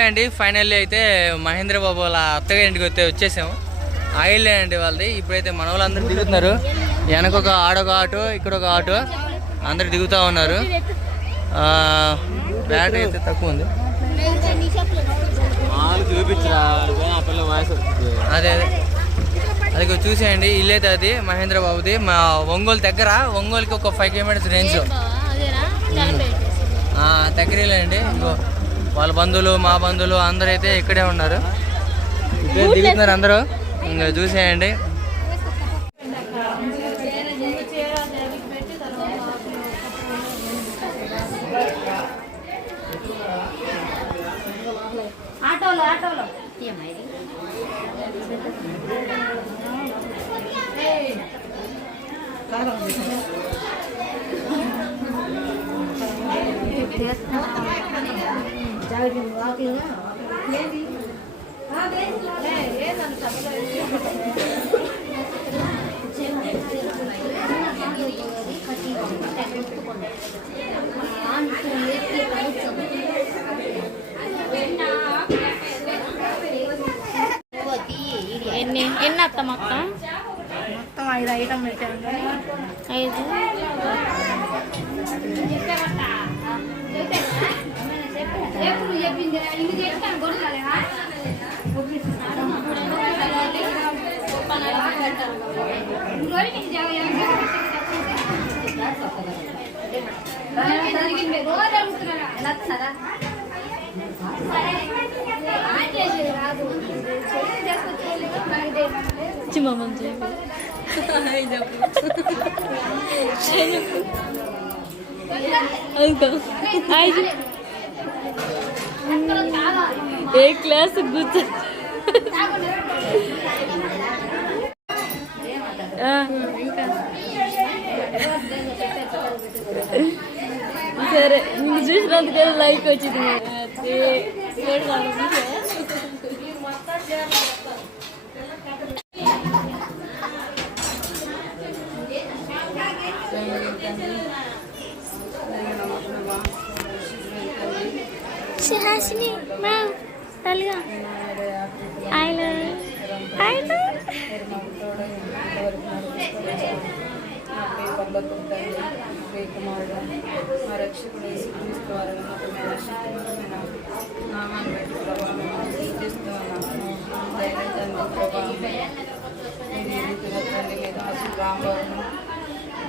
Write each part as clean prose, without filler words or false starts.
అండి ఫైనల్లీ అయితే మహేంద్ర బాబు వాళ్ళ అత్తగారి ఇంటికి వచ్చేసాము. ఆయిల్ అండి వాళ్ళది. ఇప్పుడైతే మన వాళ్ళందరూ దిగుతున్నారు. వెనక ఒక ఆడొక ఆటో, ఇక్కడ ఒక ఆటో, అందరు దిగుతూ ఉన్నారు. బ్యాటరీ అయితే తక్కువ ఉంది. అదే అదే అది చూసేయండి. ఇల్లు అయితే అది మహేంద్ర బాబుది. మా ఒంగోలు దగ్గర, ఒంగోలుకి ఒక 5 కిలోమీటర్స్ రేంజ్ దగ్గరలో అండి. ఇంకో వాళ్ళ బంధువులు, మా బంధువులు అందరూ అయితే ఇక్కడే ఉన్నారు. ఇక్కడే దిగుతున్నారు అందరూ. ఇంకా చూసేయండి. ఎన్ని అత్త మొత్తం 5 ఐటమ్ పెట్టాను. 5 ఏ క్లాస్ కూర్చో సరే. నిన్ను చూసినందుకే లైక్ వచ్చింది. సుహాసిని మా తల్లిగా ఆయన కుమారుడు మా రక్షకుడు యేసుక్రీస్తు వారి నామాన్ని బట్టి ప్రభావం తండ్రి మీద రాంబాబును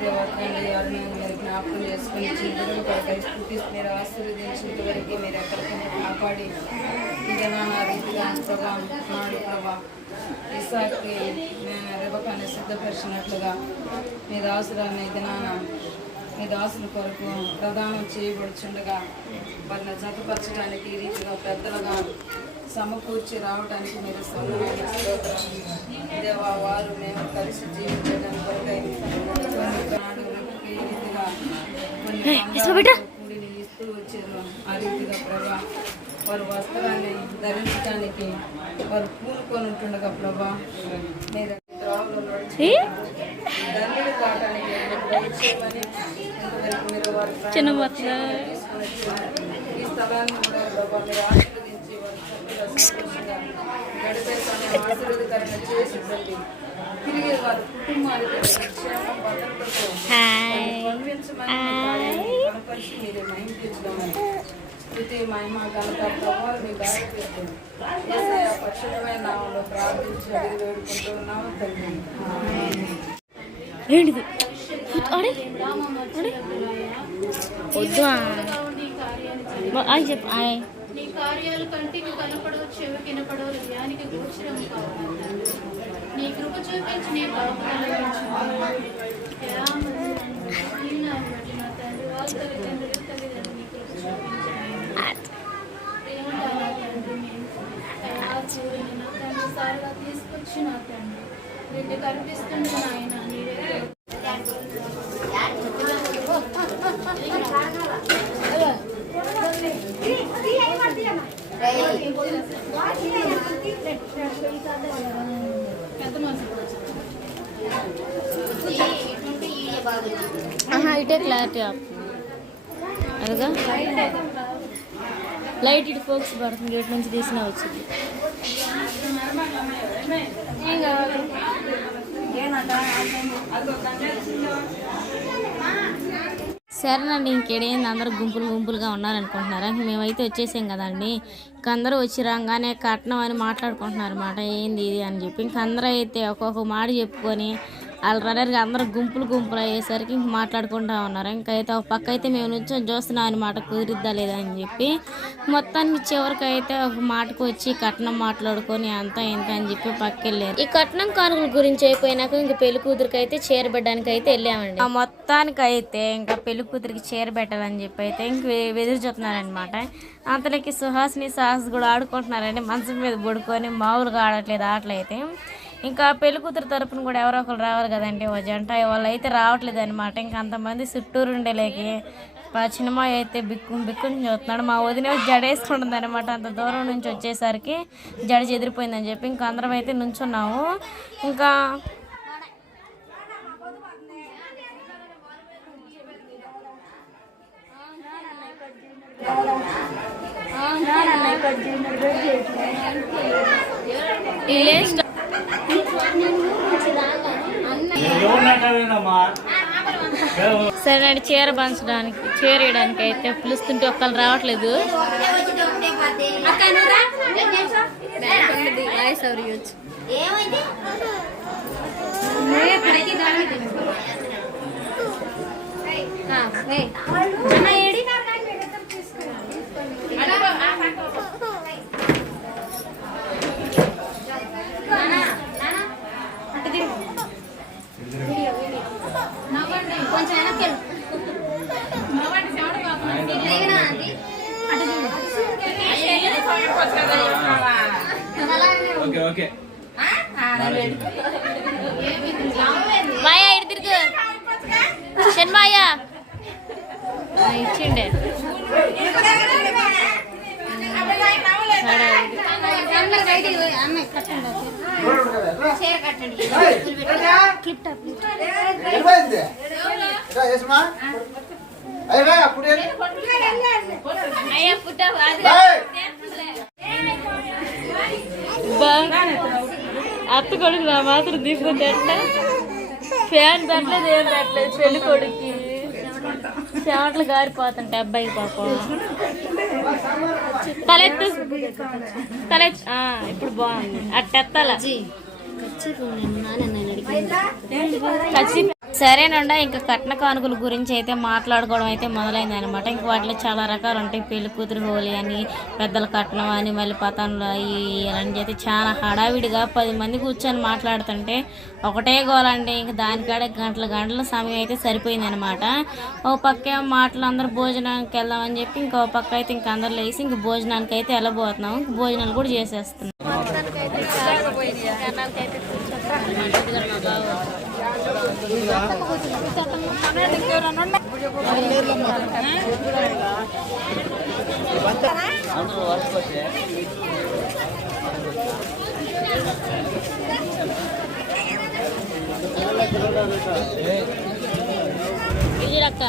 దేవతండి ఎవరిని మీరు జ్ఞాపకం చేసుకుని చింతలు కొరకై స్థుతిస్తూ మీరు ఆశీర్వదించేంత వరకు మీరు ఎక్కడికైనా కాపాడి ఇదనా నా రీతిగా ప్రభావం నాడు ప్రభా ఇసాక్కి నేను రెబకాన్ని సిద్ధపరిచినట్లుగా మీ దాసురాన్ని దినాన మీ దాసుల కొరకు ప్రదానం చేయబడుచుండగా వారిని జతపరచడానికి ఈ రీతిగా పెద్దలుగా సమకూర్చి రావడానికి మీరు సమయాన్ని దేవా వారు మేము కలిసి జీవించడానికి కొరకై ఈ రీతిగా కూడిని ఇస్తూ వచ్చారు. ఆ రీతిగా ప్రభా వారు వస్త్రాన్ని ధరించడానికి వారు పూనుకొని ఉంటుండగా ప్రభా మీరు త్రోవలో నడిచి ధన్యులు కావడానికి ఇంతవరకు మీరు వారు తీసుకొని ఈ స్థలాన్ని కూడా ప్రభా మీరు ఆశీర్వదించి వారు సంతోషంగా గడిపే సమయం ఆశీర్వదకరంగా చేసి తిరిగి వారి కుటుంబానికి క్షేమం భద్రతతో కనపరిచి మీరే మహిమ తెచ్చుకోమని స్తుతి మహిమ ఘనత ప్రభావం మీ దారి పెట్టండి. యేసయ్య పరిశుద్ధమైన నామములో ప్రార్థించి అడిగి వేడుకుంటున్నాము తండ్రి. ఏంటిది చెప్పు. నీ కార్యాలు కంటికి కనపడవు, చెవికి వినపడవు, జ్ఞానికి గోచరం కావు. నీ కృప చూపించి నీ సారిగా తీసుకొచ్చి నా తండ్రి వీటిని కనిపిస్తుంది నాయన. నీవే ఇటే క్లారిటీ అదిగా లైట్ ఇటు ఫోక్స్ పడుతుంది, గేట్ నుంచి తీసినా వచ్చింది. ఏం కావాలి? సరేనండి, ఇంకేడేంది అందరూ గుంపులుగా ఉన్నారనుకుంటున్నారా? మేమైతే వచ్చేసాం కదండి. ఇంక అందరూ వచ్చి రాగానే కట్నం అని మాట్లాడుకుంటున్నారు అన్నమాట. ఏంది ఇది అని చెప్పి ఇంక అందరూ అయితే ఒక్కొక్క మాట చెప్పుకొని వాళ్ళ రన్నర్గా అందరూ గుంపులు అయ్యేసరికి ఇంక మాట్లాడుకుంటూ ఉన్నారు. ఇంకైతే ఒక పక్క అయితే మేము నుంచి చూస్తున్నాం అనమాట, కుదిరిద్దా లేదా అని చెప్పి. మొత్తానికి చివరికి అయితే ఒక మాటకు వచ్చి కట్నం మాట్లాడుకొని అంతా ఇంత అని చెప్పి పక్కెళ్ళారు. ఈ కట్నం కానుకల గురించి అయిపోయినాక ఇంక పెళ్లి కూతురికి అయితే చీర పెట్టడానికి అయితే వెళ్ళామండి. ఆ మొత్తానికి అయితే ఇంకా పెళ్లి కూతురికి చీర పెట్టాలని చెప్పి అయితే ఇంక ఎదురు చూస్తున్నారనమాట. అంతలోకి సుహాసిని సాహస్ కూడా ఆడుకుంటున్నారండి, మంచం మీద పడుకొని. మామూలుగా ఆడట్లేదు ఆటలైతే. ఇంకా పెళ్లి కూతురు తరపున కూడా ఎవరో ఒకరు రావాలి కదండి, ఓ జంట. వాళ్ళు అయితే రావట్లేదు అనమాట. ఇంకా అంతమంది చుట్టూరు ఉండేలేకి సినిమా అయితే బిక్కుని చూస్తున్నాడు. మా వదిన జడేసుకుంటుంది అనమాట. అంత దూరం నుంచి వచ్చేసరికి జడ చెదిరిపోయిందని చెప్పి ఇంకా అందరం అయితే నుంచున్నాము. ఇంకా సరే చీర పంచడానికి, చీర వేయడానికి అయితే పిలుస్తుంటే ఒక్కళ్ళు రావట్లేదు. కొంచెం వెనక్కి మాయా ఇటు తిరుగు, షణ్మాయా ఇచ్చిండే. అత్త కొడుకు నా మాత్రం తీసుకుంటే ఫ్యాన్ పెట్టలేదు, ఏం పెట్టలేదు. పెళ్లి కొడుక్కి చెమటలు గారిపోతుంటే అబ్బాయికి పాపం. తలెత్తు ఇప్పుడు బాగుంది అట్టెత్తాల. సరేనండి, ఇంకా కట్న కానుకల గురించి అయితే మాట్లాడుకోవడం అయితే మొదలైంది అనమాట. ఇంక వాటిలో చాలా రకాలు ఉంటాయి. పెళ్లి కూతురు హోలీ అని, పెద్దల కట్నం అని, మళ్ళీ పతంలో ఇలాంటి అయితే చాలా హడావిడిగా 10 మంది కూర్చొని మాట్లాడుతుంటే ఒకటే గోలండి. ఇంక దానికాడే గంటల సమయం అయితే సరిపోయింది అనమాట. ఓ పక్క మాటలు అందరూ భోజనానికి వెళ్దామని చెప్పి ఇంకో పక్క అయితే ఇంక అందరు లేసి ఇంక భోజనానికి అయితే వెళ్ళబోతున్నాం. భోజనాలు కూడా చేసేస్తున్నాం. అక్క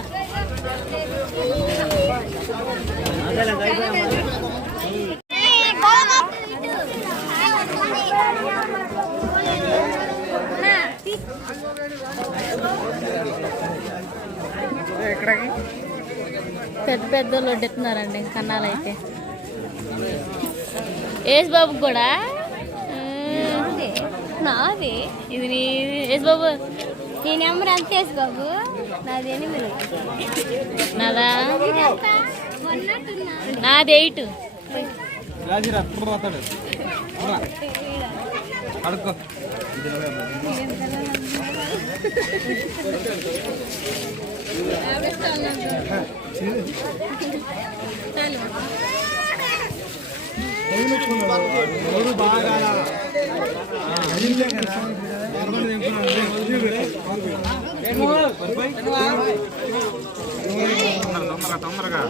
పెద్ద వడ్డెత్తున్నారండి కన్నాలు అయితే. ఏజ్ బాబుకి కూడా నాది ఇది ఏజ్ బాబు, నీ నెంబర్ ఎంత ఏజ్ బాబు? నాది 8. నాదా? నాది 8. తొందరగా